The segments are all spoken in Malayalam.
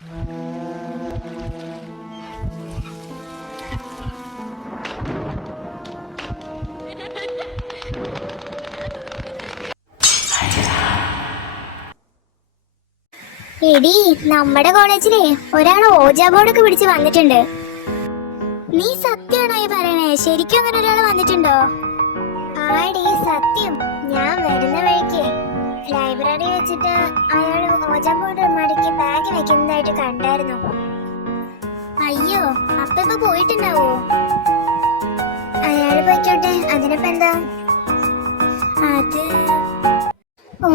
എടി, നമ്മുടെ കോളേജിലെ ഒരാൾ ഓജാ ബോർഡൊക്കെ പിടിച്ച് വന്നിട്ടുണ്ട്. നീ സത്യമാണോ ഈ പറയണേ? ശരിക്കും അങ്ങനെ ഒരാൾ വന്നിട്ടുണ്ടോ? ആടി സത്യം. ഞാൻ വരുന്ന വഴിക്ക് ലൈബ്രറി വെച്ചിട്ട് അയാൾ ഓജാ ബോർഡ് മടക്കി ബാഗ് വെക്കുന്നതായിട്ട് കണ്ടായിരുന്നു. അയ്യോ, അപ്പൊ പോയിട്ടുണ്ടാവോ? അയാൾ പോയിക്കോട്ടെ, അതിനിപ്പോ എന്താ? അത് ഓ,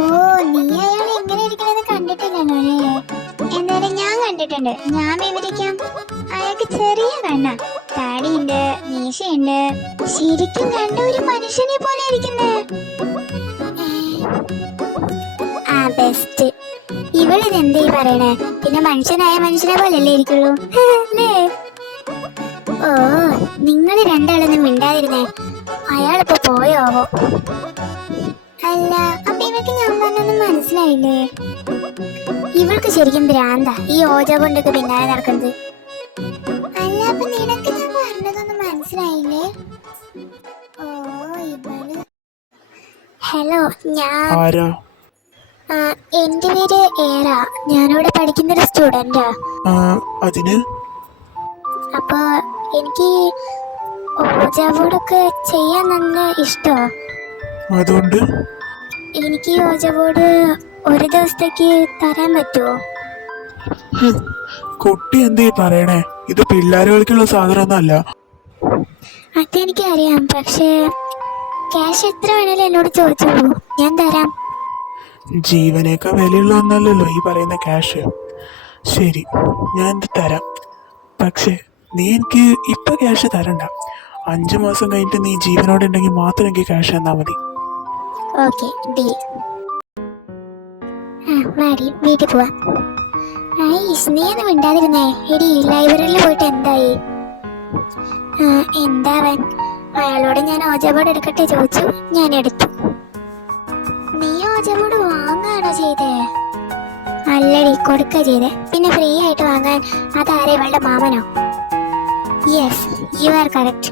നീ അയാൾ എങ്ങനെ ഇരിക്കണെന്ന് കണ്ടിട്ടില്ലല്ലോ അല്ലേ? എന്നാലും ഞാൻ കണ്ടിട്ടുണ്ട്. ഞാൻ വിവരിക്കാം. അയാൾക്ക് ചെറിയ കണ്ണ, താടിയുണ്ട്, മീശയുണ്ട്, ശരിക്കും കണ്ട ഒരു മനുഷ്യനെ പോലെ ഇരിക്കുന്നേ. ആ ബെസ്റ്റ്. ഇവളിതെന്തേ പറയണേ? പിന്നെ മനുഷ്യനായ മനുഷ്യനെ പോലെയല്ലേ ഇരിക്കുള്ളൂ അല്ലേ? ഓ, നിങ്ങൾ രണ്ടാളൊന്നും മിണ്ടാതിരുന്നേ. അയാളിപ്പോ പോയോവോ? അല്ല, അപ്പൊ ഇവൾക്ക് ഞാൻ പറഞ്ഞൊന്നും മനസ്സിലായില്ലേ? ഇവൾക്ക് ശരിക്കും ഭ്രാന്ത ഈ ഓജാ കൊണ്ടൊക്കെ പിന്നാലെ നടക്കുന്നത്. അല്ല, അപ്പൊ നിനക്ക് ഞാൻ പറഞ്ഞതൊന്നും മനസ്സിലായില്ലേ? ഓ, ഇവള്. ഹലോ, ഞാൻ എന്റെ പേര് ഏറ. ഞാനിവിടെ പഠിക്കുന്നൊരു സ്റ്റുഡന്റാ. അതിന് അപ്പൊ എനിക്ക് ഓജാ ബോർഡൊക്കെ ചെയ്യാൻ നല്ല ഇഷ്ടമാ. അതുകൊണ്ട് എനിക്ക് ഓജാ ബോർഡ് ഒരു ദിവസത്തേക്ക് തരാൻ പറ്റുമോ? കുട്ടി എന്തേ പറയണേ? ഇത് പിള്ളേരുകൾക്കുള്ള സാധനമൊന്നും അല്ല. അതെനിക്കറിയാം, പക്ഷേ ക്യാഷ് എത്ര വേണേലും എന്നോട് ചോദിച്ചോളൂ, ഞാൻ തരാം. ജീവനേക്കാൾ വിലയുള്ള ഒന്നല്ലല്ലോ ഈ പറയുന്ന ക്യാഷ്. ശരി, ഞാൻ ഇത് തരാം. പക്ഷേ നീ എനിക്ക് ഇപ്പൊ ക്യാഷ് തരണ്ട. 5 മാസം കഴിഞ്ഞിട്ട് നീ ജീവനോടെ ഉണ്ടെങ്കിൽ മാത്രം എനിക്ക് ക്യാഷ് തന്നാ മതി. Okay, deal. വാടി, വീട്ടിൽ പോവാം. നീ ഒന്നും മിണ്ടാതിരുന്നേ. എടി, ലൈബ്രറിയിൽ പോയിട്ട് എന്തായി? എന്താവൻ? അയാളോട് ഞാൻ ഓജാ ബോർഡ് എടുക്കട്ടെ ചോദിച്ചു, ഞാൻ എടുത്തു. നീ ഓജാ ബോർഡ് വാങ്ങാണോ ചെയ്തേ? അല്ലടി, കൊടുക്ക ചെയ്തേ. പിന്നെ ഫ്രീ ആയിട്ട് വാങ്ങാൻ അതാരെ, ഇവളുടെ മാമനോ? Yes, you are correct.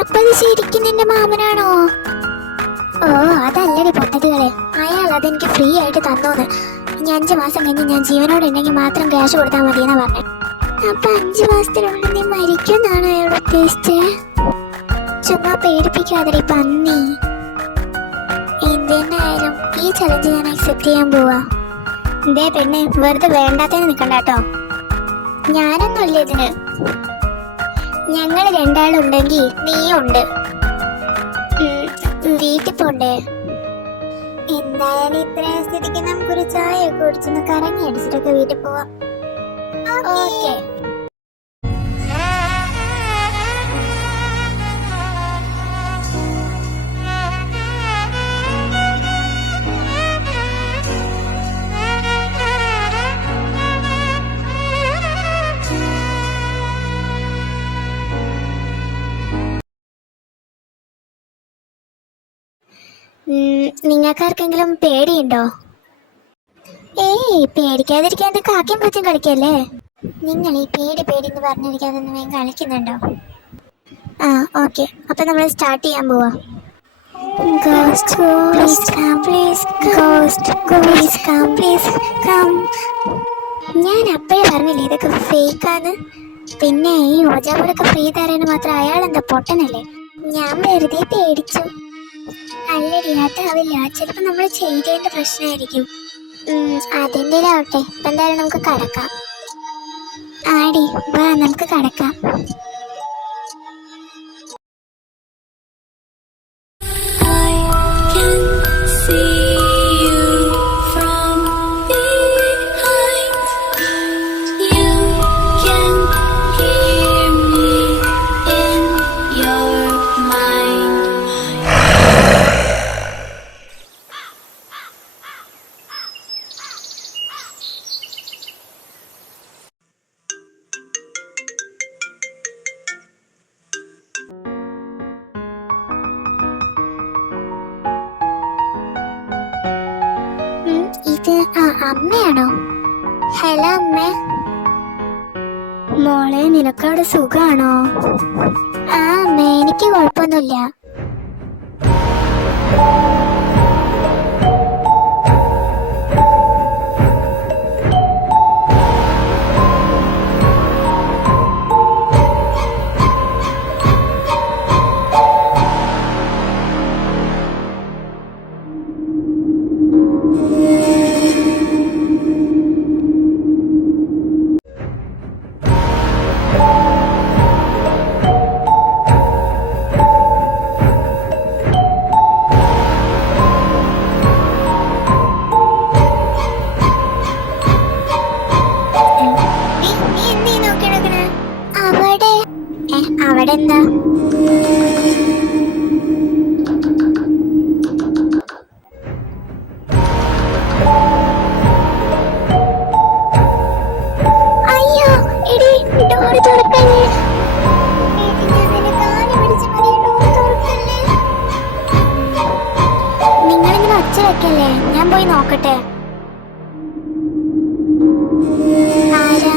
അപ്പൊ ഇത് ശരിക്കും നിന്റെ മാമനാണോ? ഓ, അതല്ലടി പൊട്ടത്തികളെ. അയാൾ അതെനിക്ക് ഫ്രീ ആയിട്ട് തന്നോന്ന്. ഇനി 5 മാസം കഴിഞ്ഞ് ഞാൻ ജീവനോടെ ഉണ്ടെങ്കിൽ മാത്രം ക്യാഷ് കൊടുത്താൽ മതിയെന്നാ പറഞ്ഞേ. അപ്പൊ 5 മാസത്തിനുള്ളിൽ നീ മരിക്കുന്നാണ് അയാൾ ഉദ്ദേശിച്ചേ? ചുമ്മാ പേടിപ്പിക്കാതെ പന്നി. എന്തെന്നായാലും ഈ ചലഞ്ച് ഞാൻ അക്സെപ്റ്റ് ചെയ്യാൻ പോവാ. ഇതേ പെണ്ണെ, വെറുതെ വേണ്ടാത്തതിന് നിൽക്കണ്ട കേട്ടോ. ഞാനൊന്നുമില്ല ഇതിന്. ഞങ്ങൾ രണ്ടാളുണ്ടെങ്കിൽ നീയും ഉണ്ട്. വീട്ടിൽ പോണ്ടേ? എന്തായാലും ഇത്രയും സ്ഥിതിക്ക് നമുക്കൊരു ചായ ഒക്കെ കുടിച്ചൊന്ന് കറങ്ങി അടിച്ചിട്ടൊക്കെ വീട്ടിൽ പോവാം. ഓക്കെ. നിങ്ങൾക്കാർക്കെങ്കിലും പേടിയുണ്ടോ? ഏയ്, പേടിക്കാതിരിക്കാണ്ട് കാക്കയും പൂച്ചും കളിക്കല്ലേ. നിങ്ങൾ ഈ പേടി എന്ന് പറഞ്ഞിരിക്കാതെ വേഗം കളിക്കുന്നുണ്ടോ? ഓക്കെ, അപ്പൊ നമ്മൾ സ്റ്റാർട്ട് ചെയ്യാൻ പോവാ. Ghost, please come, please ghost, please come, please come. ഞാൻ അപ്പഴേ പറഞ്ഞില്ലേ ഇതൊക്കെ ഫേക്കാന്ന്. പിന്നെ ഈ ഓജാ ബോർഡൊക്കെ ഫ്രീ തരാൻ മാത്രം അയാൾ എന്താ പൊട്ടനല്ലേ? ഞാൻ വെറുതെ പേടിച്ചു. അല്ലടി, അതാവില്ല. ചിലപ്പോ നമ്മൾ ചെയ്തതിന്റെ പ്രശ്നമായിരിക്കും. അതിൻ്റെ ആവട്ടെ. ഇപ്പൊ എന്തായാലും നമുക്ക് കടക്കാം. ആടി വാ, നമുക്ക് കടക്കാം. ഇത് അമ്മയാണോ? ഹലോ അമ്മേ. മോളെ നിനക്കവിടെ സുഖാണോ? ആ അമ്മേ, എനിക്ക് കുഴപ്പമൊന്നുമില്ല. അവിടെ എന്താ? അയ്യോ എടി, ഡോറ് തുറക്കല്ലേ. നിങ്ങളിങ്ങനെ ഒച്ച വെക്കല്ലേ, ഞാൻ പോയി നോക്കട്ടെ. ആരാ?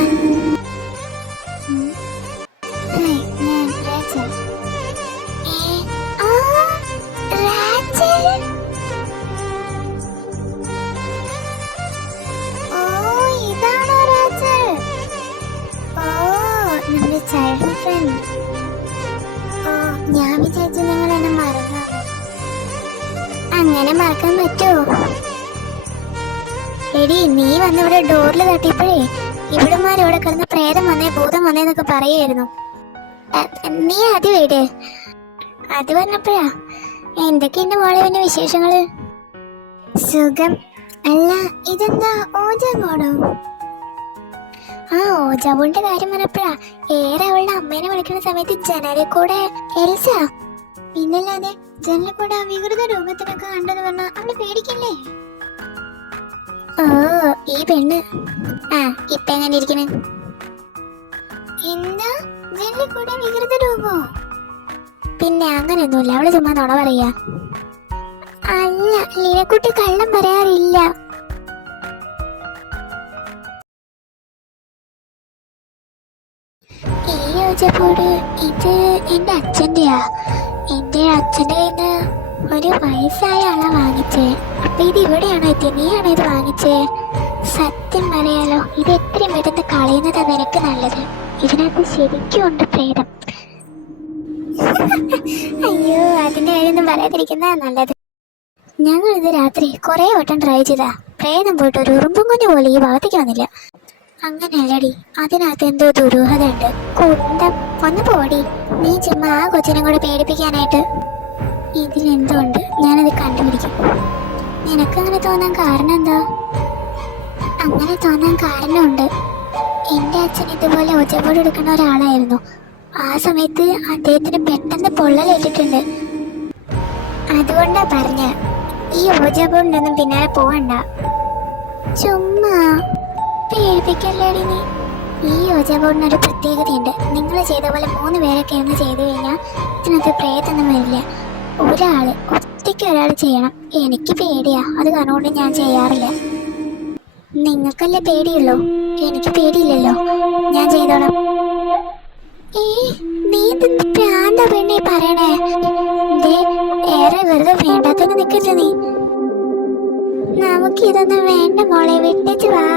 ഞാൻ രാജൻ. രാജൻ. ഓ, ഇതാണോ രാജൻ? ഓ, നമ്മുടെ ചൈൽഡ്ഹുഡ് ഫ്രണ്ട്. ഓ, ഞാൻ വിചാരിച്ചു നിങ്ങൾ എന്നെ മറന്നു. അങ്ങനെ മറക്കാൻ പറ്റുമോ? എടി, നീ വന്നിവിടെ ഡോറിൽ തട്ടിയപ്പോഴേ ഇവിടുമാരും ഇവിടെ കിടന്ന് പ്രേതം വന്നേ ഭൂതം വന്നേന്നൊക്കെ പറയായിരുന്നു. നീ അത് വീട് അത് പറഞ്ഞപ്പോഴാ. എന്തൊക്കെയുണ്ട് മോളെ പിന്നെ വിശേഷങ്ങള്? സുഖം. അല്ല, ഇതെന്താ ഓജാബോണോ? ആ, ഓജാബോണിന്റെ കാര്യം പറഞ്ഞപ്പോഴാ ഏറെ അവളുടെ അമ്മേനെ വിളിക്കുന്ന സമയത്ത് ജനലിൽ കൂടെ എൽസ. പിന്നല്ലാതെ ജനലിൽ കൂടെ വികൃത രൂപത്തിനൊക്കെ കണ്ടെന്ന് പറഞ്ഞാ അവള് പേടിക്കല്ലേ? ഓ, ഈ പെണ്ണ്. ആ, ഇപ്പൊ എങ്ങനെ ഇരിക്കണ്? എന്താ ജനലിൽ കൂടെ വികൃത രൂപോ? പിന്നെ അങ്ങനെയൊന്നുമില്ല, അവള് ചുമ്മാ നുണ പറയാ. അല്ല, ലീലക്കുട്ടി കള്ളം പറയാറില്ല. ഈ യോജപ്പോട് ഇത് എന്റെ അച്ഛന്റെയാ. എന്റെ അച്ഛന്റെ കയ്യിന്ന് ഒരു വയസ്സായ ആളാ വാങ്ങിച്ചേ. അപ്പൊ ഇത് ഇവിടെയാണോ എത്തിയ? നീയാണോ ഇത് വാങ്ങിച്ചേ? സത്യം പറയാലോ, ഇത് എത്രയും പെട്ടെന്ന് കളയുന്നതാ നിനക്ക് നല്ലത്. ഇതിനകത്ത് ശരിക്കും ഉണ്ട് പ്രേതം. അയ്യോ, അതിന്റെ കാര്യമൊന്നും പറയാതിരിക്കുന്നതാ നല്ലത്. ഞങ്ങൾ ഇത് രാത്രി കുറെ വട്ടം ട്രൈ ചെയ്താ പ്രേതം പോയിട്ട് ഒരു ഉറുമ്പും കുഞ്ഞു പോലെ ഈ ഭാഗത്തേക്ക് വന്നില്ല. അങ്ങനെയല്ലടി, അതിനകത്ത് എന്തോ ദുരൂഹത ഉണ്ട്. കുന്തം, ഒന്ന് പോടി. നീ ചുമ്മാ ആ കൊച്ചിനെ കൂടെ പേടിപ്പിക്കാനായിട്ട്. ഇതിലെന്തോ ഉണ്ട്, ഞാനത് കണ്ടുപിടിക്കും. നിനക്കങ്ങനെ തോന്നാൻ കാരണം എന്താ? അങ്ങനെ തോന്നാൻ കാരണമുണ്ട്. എന്റെ അച്ഛൻ ഇതുപോലെ ഒജബോർഡ് എടുക്കുന്ന ഒരാളായിരുന്നു. ആ സമയത്ത് അദ്ദേഹത്തിന് പെട്ടെന്ന് പൊള്ളലേറ്റിട്ടുണ്ട്. അതുകൊണ്ടാ പറഞ്ഞ ഈ ഓജബോർഡിനൊന്നും പിന്നാലെ പോവണ്ട. ചുമ്മാ പേടിപ്പിക്കല്ലേടി നീ. ഈ ഓജബോർഡിനൊരു പ്രത്യേകതയുണ്ട്. നിങ്ങൾ ചെയ്ത പോലെ 3 പേരൊക്കെ ഒന്ന് ചെയ്തു കഴിഞ്ഞാൽ ഇതിനകത്ത് പ്രേതൊന്നും വരില്ല. ഒറ്റയ്ക്ക് ഒരാൾ ചെയ്യണം. എനിക്ക് പേടിയാ, അത് കാരണം ഞാൻ ചെയ്യാറില്ല. നിങ്ങൾക്കല്ലേ പേടിയുള്ളൂ, എനിക്ക് പേടിയില്ലല്ലോ. ഞാൻ ചെയ്തോളാം. നീ പ്രാന്ത പെണ്ണെ പറയണേ. ഏറെ വെറുതെ വേണ്ടാത്തന്നെ നിക്കല്ലേ നീ. നമുക്കിതൊന്നും വേണ്ട മോളെ, വിട്ടേച്ച് വാ.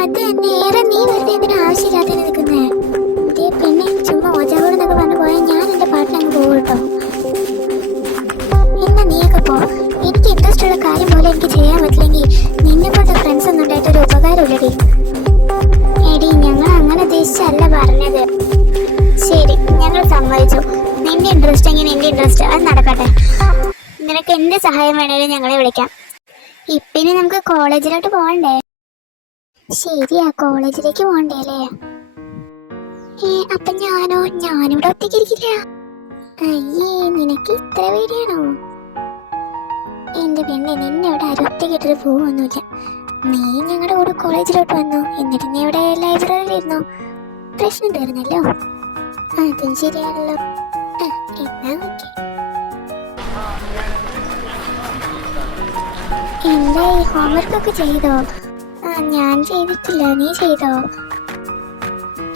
അത് നേരെ നീ വെറുതെ എന്തിനാ ആവശ്യമില്ലാത്തന്നെ നിൽക്കുന്നേ? ഇതേ പെണ്ണെ, ചുമ്മാ ഓജാവോടെന്നൊക്കെ പറഞ്ഞു പോയാൽ ഞാൻ എന്റെ പാട്ടിലങ്ങ് പോകും കേട്ടോ. എന്നാ നീയൊക്കെ പോ. എനിക്ക് ഇൻട്രസ്റ്റ് ഉള്ള കാര്യം പോലെ എനിക്ക് ചെയ്യാൻ പറ്റില്ലെങ്കിൽ നിന്നെ പോലത്തെ ഫ്രണ്ട്സ് ഒന്നും ഉണ്ടായിട്ടൊരു ഉപകാരമില്ലടി. എടി, ഞങ്ങൾ അങ്ങനെ ഉദ്ദേശിച്ചല്ല പറഞ്ഞത്. ശരി, ഞങ്ങൾ സമ്മതിച്ചു. നിന്റെ ഇൻട്രസ്റ്റ് എങ്ങനെ എന്റെ ഇൻട്രസ്റ്റ്, അത് നടക്കട്ടെ. നിനക്ക് എന്ത് സഹായം വേണേലും ഞങ്ങളെ വിളിക്കാം. ഇപ്പിനി നമുക്ക് കോളേജിലോട്ട് പോകണ്ടേ? ശരിയാ, കോളേജിലേക്ക് പോകണ്ടേ അല്ലേ? അപ്പൊ ഞാനിവിടെ ഒറ്റയ്ക്ക് ഇരിക്കില്ല. അയ്യേ, നിനക്ക് ഇത്ര പേടിയാണോ? എന്റെ പെണ്ണെ, നിന്നെ ഇവിടെ ആരും ഒറ്റയ്ക്കിട്ടൊരു പോവൊന്നുമില്ല. നീ ഞങ്ങളുടെ കൂടെ കോളേജിലോട്ട് വന്നു, എന്നിട്ട് നീ ഇവിടെ ലൈബ്രറിയിലിരുന്നു. പ്രശ്നം തീർന്നല്ലോ. അതും ശരിയാണല്ലോ. എന്നാ ഓക്കെ. എന്തായി, ഹോംവർക്കൊക്കെ ചെയ്തോ? ഞാൻ ചെയ്തിട്ടില്ല, നീ ചെയ്തോ?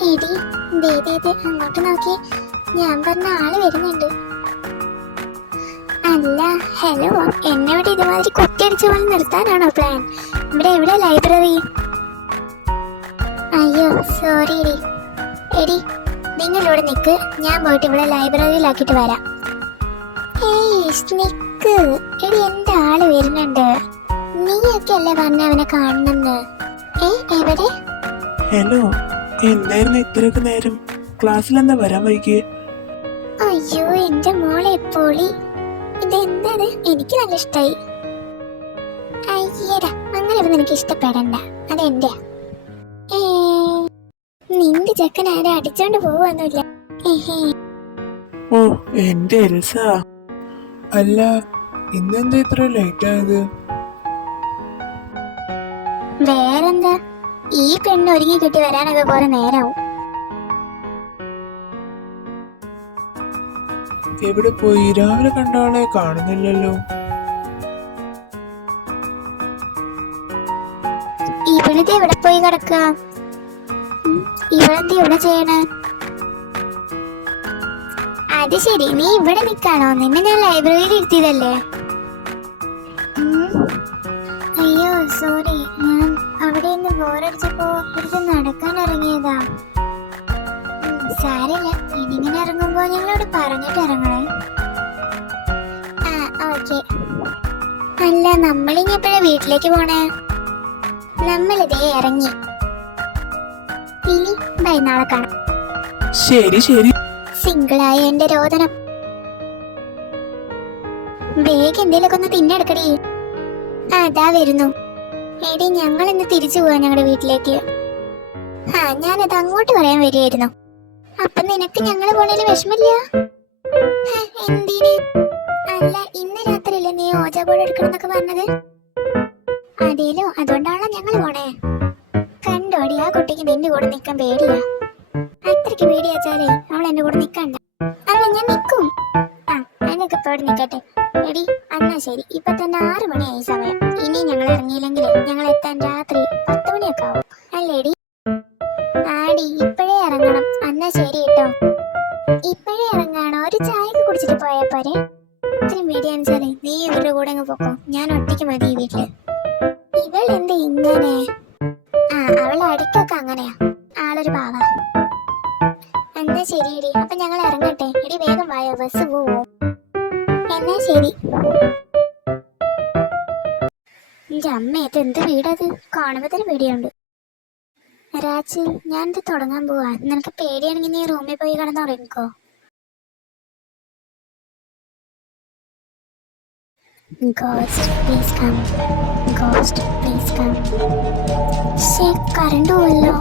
എടി ദേ അങ്ങോട്ട് നോക്കി, ഞാൻ പറഞ്ഞ ആള് വരുന്നുണ്ട്. അല്ല ഹലോ, എന്നെ ഇവിടെ ഇതുമാതിരി കുത്തിയടിച്ച പോലെ നിർത്താനാണോ പ്ലാൻ? ഇവിടെ എവിടെ ലൈബ്രറി? അയ്യോ സോറി എടി. എടി നിങ്ങളിവിടെ നിൽക്ക്, ഞാൻ പോയിട്ട് ഇവിടെ ലൈബ്രറിയിലാക്കിയിട്ട് വരാം. നിക്ക് എടി, എന്റെ ആള് വരുന്നുണ്ട്. നീയൊക്കെ അല്ലേ പറഞ്ഞ അവനെ കാണണമെന്ന്? എവിടെ? ഹലോ, എന്തായിരുന്നു ഇത്രയൊക്കെ നേരം? ക്ലാസ്സിലെന്താ വരാൻ വൈകിയേ? അയ്യോ എന്റെ മോളെ പൊളി, ഇതെന്താണ്? എനിക്ക് നല്ല ഇഷ്ടായി. അയ്യടാ, അങ്ങനെ ഒന്നും എനിക്ക് ഇഷ്ടപ്പെടണ്ട, അതെന്റെ. നിന്റെ ചെക്കൻ ആരെ അടിച്ചോണ്ട് പോവൊന്നുമില്ല. ഓ എന്റെ എൽസ, അല്ല ഇന്നെന്താ ഇത്ര ലേറ്റ് ആയത്? വേറെന്താ, ഈ പെണ്ണ് ഒരുങ്ങി കിട്ടി വരാനൊക്കെ കുറെ നേരാവും. എവിടെ പോയി? രാവിലെ കണ്ട ആളെ കാണുന്നില്ലല്ലോ. ഇവിടുത്തെ എവിടെ പോയി കിടക്കുക? ഇവളെന്താ ഇവിടെ ചെയ്യണേ? അത് ശരി, നീ ഇവിടെ നിൽക്കാണോ? നിന്നെ ഞാൻ ലൈബ്രറിയിൽ ഇരുത്തിയതല്ലേ. അയ്യോ സോറി, ഞാൻ അവിടെ നിന്ന് ബോറടിച്ചപ്പോ ഇത് നടക്കാൻ ഇറങ്ങിയതാ. സാരല്ല, ഇനിങ്ങനെ ഇറങ്ങുമ്പോ ഞങ്ങളോട് പറഞ്ഞിട്ട് ഇറങ്ങണേ. ഓക്കെ. അല്ല നമ്മളിനി എപ്പോഴാ വീട്ടിലേക്ക് പോണേ? നമ്മളിതേ ഇറങ്ങി. ഇനി ബൈ, നാളെ കാണാം. ശരി ശരി. സിംഗിളായ എന്റെ രോദനം. വേഗം എന്തേലൊക്കെ ഒന്ന് തിന്നെടുക്കടി. അതാ വരുന്നു. എടി ഞങ്ങൾ ഇന്ന് തിരിച്ചു പോവാ ഞങ്ങളുടെ വീട്ടിലേക്ക്. ഞാനത് അങ്ങോട്ട് പറയാൻ വരുമായിരുന്നു. അപ്പൊ നിനക്ക് ഞങ്ങള് പോണേല് വിഷമില്ല? എന്തിന്? അല്ല ഇന്ന് രാത്രിയല്ലേ നീ ഓജാബോർഡ് എടുക്കണമെന്നൊക്കെ പറഞ്ഞത്? അതേലോ, അതുകൊണ്ടാണോ ഞങ്ങള് പോണേ? കണ്ടോടി, ആ കുട്ടിക്ക് നിന്റെ കൂടെ നിക്കാൻ പേടിയാ. അത്രയ്ക്ക് പേടിയാച്ചാലേ അവൾ എന്റെ കൂടെ നിക്കണ്ട. അല്ല ഞാൻ നിക്കും. അതിനൊക്കെ ഇപ്പൊ നിക്കട്ടെ. എടി എന്നാ ശരി, ഇപ്പൊ തന്നെ 6 മണിയായി സമയം. ഇനി ഞങ്ങൾ ഇറങ്ങിയില്ലെങ്കിൽ ഞങ്ങൾ എത്താൻ രാത്രി 10 മണിയൊക്കെ ആവും അല്ലേടി? ആടി ഇപ്പോഴേ ഇറങ്ങണം. എന്നാ ശരി കേട്ടോ, ഇപ്പോഴേ ഇറങ്ങാണോ? ഒരു ചായക്ക് കുടിച്ചിട്ട് പോയാ പോരെ? ഇത്തിരി പേടിയാണെച്ചാലേ നീ ഇവരുടെ കൂടെ അങ്ങ് പോക്കോ, ഞാൻ ഒറ്റയ്ക്ക് മതി ഈ വീട്ടില്. ഇവൾ എന്ത് ഇങ്ങനെ? അവൾ അടിക്കൊക്കെ അങ്ങനെയാ, ആളൊരു പാവ. എന്നാ ശരിയടി, അപ്പൊ ഞങ്ങൾ ഇറങ്ങട്ടെ. എടി വേഗം വായോ, ബസ് പോവോ? എന്നാ ശരി. എന്റെ അമ്മേറ്റ് എന്ത് വീടത്, കാണുമ്പോ തന്നെ പേടിയുണ്ട്. രാജു, ഞാൻ ഇത് തുടങ്ങാൻ പോവാ. നിനക്ക് പേടിയാണെങ്കിൽ നീ റൂമിൽ പോയി കിടന്ന് ഉറങ്ങിക്കോ. Ghost please come, ghost please come. Current പോവല്ലോ.